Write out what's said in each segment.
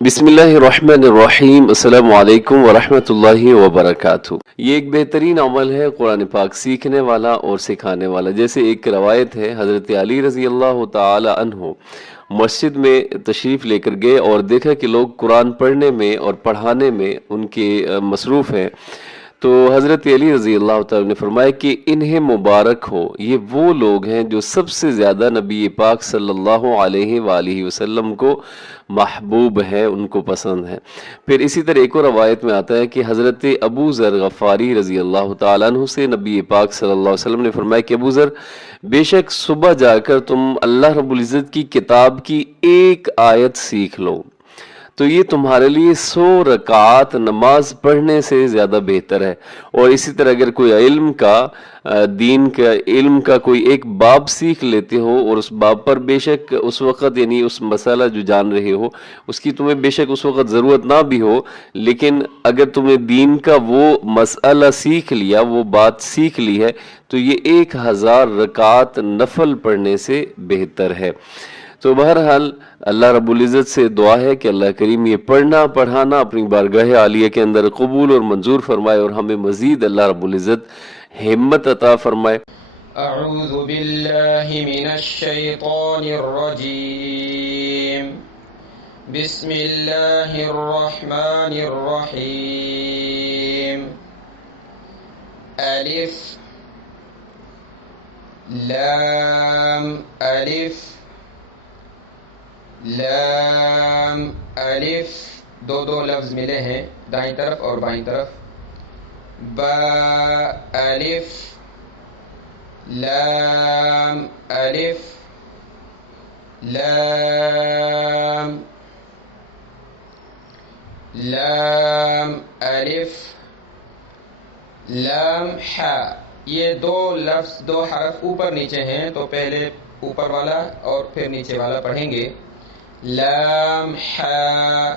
بسم اللہ الرحمن الرحیم، السلام علیکم ورحمۃ اللہ وبرکاتہ۔ یہ ایک بہترین عمل ہے قرآن پاک سیکھنے والا اور سکھانے والا۔ جیسے ایک روایت ہے، حضرت علی رضی اللہ تعالی عنہ مسجد میں تشریف لے کر گئے اور دیکھا کہ لوگ قرآن پڑھنے میں اور پڑھانے میں ان کے مصروف ہیں، تو حضرت علی رضی اللہ تعالیٰ نے فرمایا کہ انہیں مبارک ہو، یہ وہ لوگ ہیں جو سب سے زیادہ نبی پاک صلی اللہ علیہ وآلہ وسلم کو محبوب ہیں، ان کو پسند ہیں۔ پھر اسی طرح ایک اور روایت میں آتا ہے کہ حضرت ابو ذر غفاری رضی اللہ تعالیٰ عنہ سے نبی پاک صلی اللہ علیہ وسلم نے فرمایا کہ ابو ذر، بے شک صبح جا کر تم اللہ رب العزت کی کتاب کی ایک آیت سیکھ لو تو یہ تمہارے لیے 100 رکعات نماز پڑھنے سے زیادہ بہتر ہے۔ اور اسی طرح اگر کوئی دین کا علم کا کوئی ایک باب سیکھ لیتے ہو اور اس باب پر بے شک اس وقت یعنی اس مسئلہ جو جان رہے ہو اس کی تمہیں بے شک اس وقت ضرورت نہ بھی ہو، لیکن اگر تمہیں دین کا وہ مسئلہ سیکھ لیا، وہ بات سیکھ لی ہے، تو یہ 1000 رکعات نفل پڑھنے سے بہتر ہے۔ تو بہرحال اللہ رب العزت سے دعا ہے کہ اللہ کریم یہ پڑھنا پڑھانا اپنی بارگاہ عالیہ کے اندر قبول اور منظور فرمائے اور ہمیں مزید اللہ رب العزت ہمت عطا فرمائے۔ اعوذ باللہ من الشیطان الرجیم، بسم اللہ الرحمن الرحیم، الف لام الف لام الف، دو لفظ ملے ہیں دائیں طرف اور بائیں طرف۔ با الف لام الف لام لام الف لام ہا، یہ دو لفظ دو حرف اوپر نیچے ہیں، تو پہلے اوپر والا اور پھر نیچے والا پڑھیں گے۔ لام ہا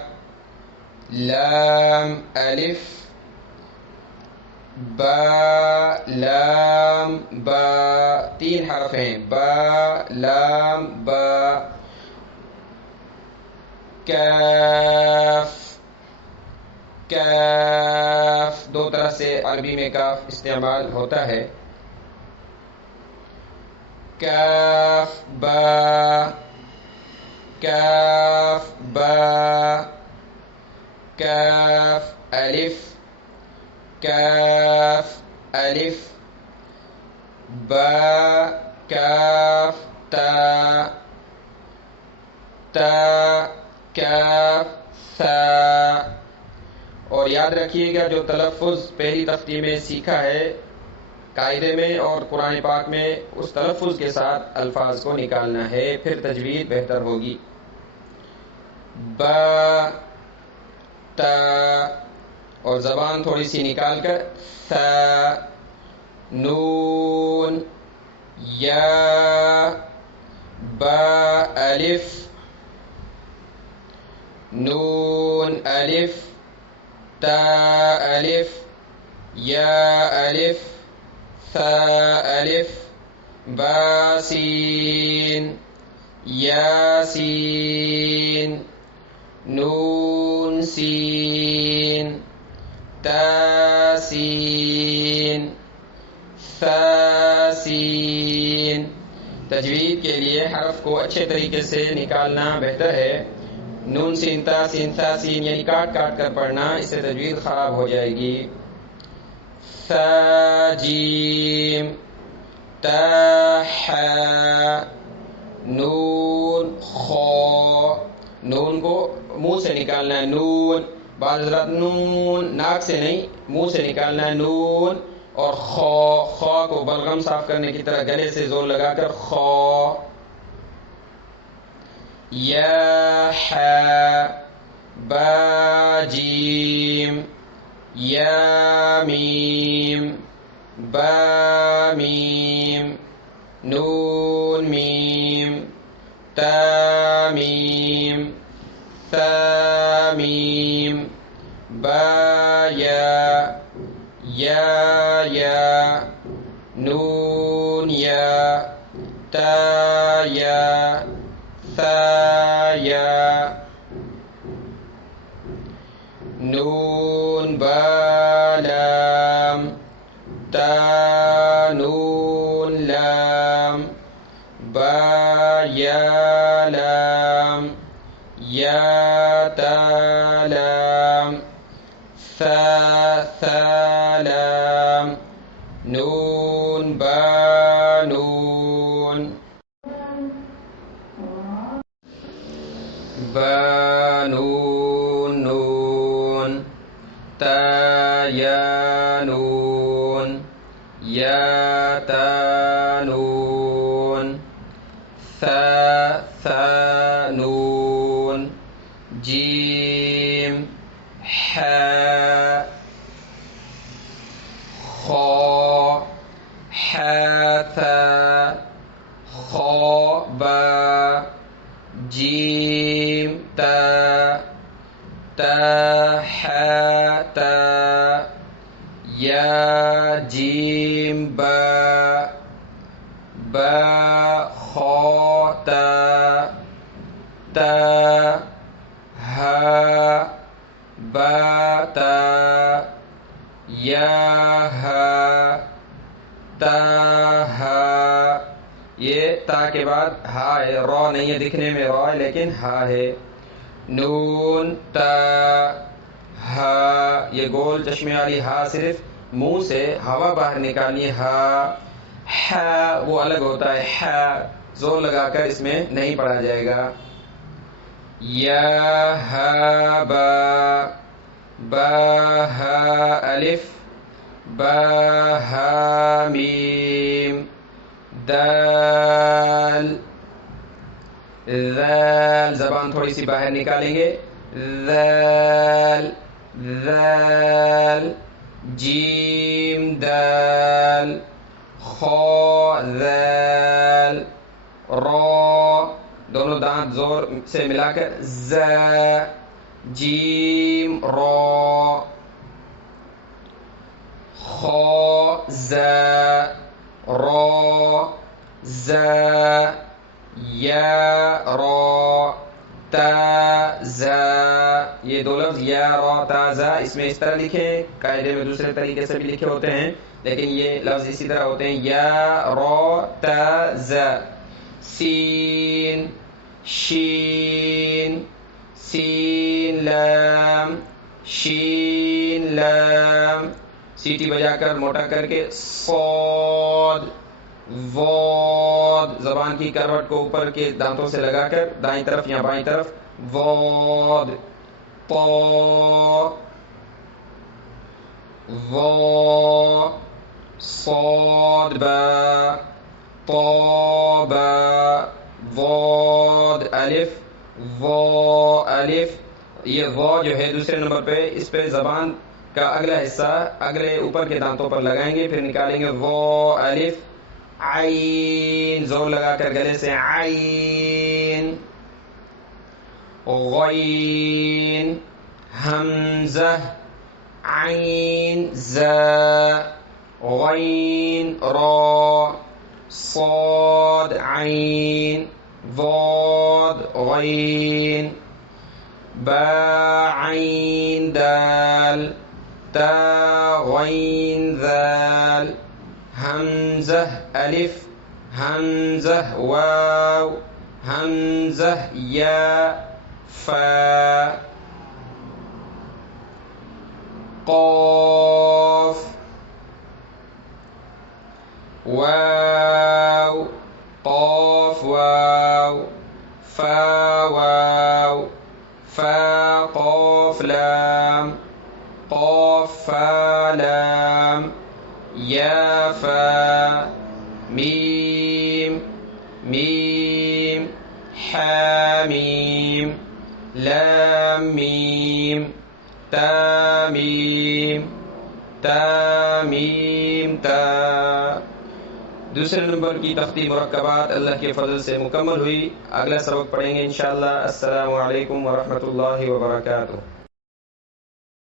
لام الف با لام با، 3 حرف ہیں، با لام با۔ کاف کاف، 2 طرح سے عربی میں کاف استعمال ہوتا ہے۔ کاف با کاف با، کاف الف کاف الف، با کاف تا تا کاف ثا۔ اور یاد رکھیے گا جو تلفظ پہلی تفتی میں سیکھا ہے قاعدے میں اور قرآن پاک میں، اس تلفظ کے ساتھ الفاظ کو نکالنا ہے، پھر تجوید بہتر ہوگی۔ با تا، اور زبان تھوڑی سی نکال کر ثا۔ نون یا با الف نون الف تا الف یا الف ثا الف، با سین یا سین نون سین تا سین ثا سین۔ تجوید کے لیے حرف کو اچھے طریقے سے نکالنا بہتر ہے۔ نون سین تا سین ثا سین یعنی کاٹ کاٹ کر پڑھنا، اس سے تجوید خراب ہو جائے گی۔ ثا جیم تا حا نون خا، نون کو منہ سے نکالنا ہے، نون، بعض حضرات نون ناک سے نہیں منہ سے نکالنا ہے، نون، اور خا، خا کو بلغم صاف کرنے کی طرح گلے سے زور لگا کر خا۔ یا حا با جیم یا میم با میم نون میم تا میم ثا میم با یا یا نون یا تا یا ثا یا نون با لام تا نون لام با یا لام یا تا لام ثا ثا لام نون با نون با نون نون تا یا نون یا تا نون ثا ثا نون جیم حا خا حاثا خا با جیم تا تا حا تا یا جیم با با خا تا تا ہا با تا یا ہا تا ہا. یہ تا کے بعد ہا ہے، را نہیں ہے، دکھنے میں را ہے لیکن ہا ہے. نون تا ہا، یہ گول چشمے والی ہا صرف منہ سے ہوا باہر نکالنی ہے. ہا ہا وہ الگ ہوتا ہے، ہا زور لگا کر اس میں نہیں پڑھا جائے گا. یا ہا با با ہا الف با ہا میم دال ذال، زبان تھوڑی سی باہر نکالیں گے. ذال ذال جیم دال خا ذال را، دونوں دانت زور سے ملا کر زا جیم را خا زا را زا یا را تا زا. یہ دو لفظ یا را تا زا اس میں اس طرح لکھیں، قاعدے میں دوسرے طریقے سے بھی لکھے ہوتے ہیں لیکن یہ لفظ اسی طرح ہوتے ہیں. یا را تا زا. سین شین سین لام شین لام، سیٹی بجا کر موٹا کر کے. صاد واد، زبان کی کروٹ کو اوپر کے دانتوں سے لگا کر دائیں طرف یا بائیں طرف. واد طا وا صاد با طا با واد الف وا الف. یہ وا جو ہے دوسرے نمبر پہ، اس پہ زبان کا اگلا حصہ اگلے اوپر کے دانتوں پر لگائیں گے، پھر نکالیں گے. وا الف عین، زور لگا کر گلے سے عین. غین حمزہ عین زا غین را صاد عین ضاد غین با عین دال تا غین ذال حمزہ الف حمزہ واو حمزہ یا فا قاف واو قاف واو فا واو فا قاف لام قاف فا لام یا فا میم میم حامیم لام میم تامیم تامیم تا. دوسرے نمبر کی تختی مرکبات اللہ کے فضل سے مکمل ہوئی. اگلا سبق پڑھیں گے انشاءاللہ. السلام علیکم ورحمۃ اللہ وبرکاتہ.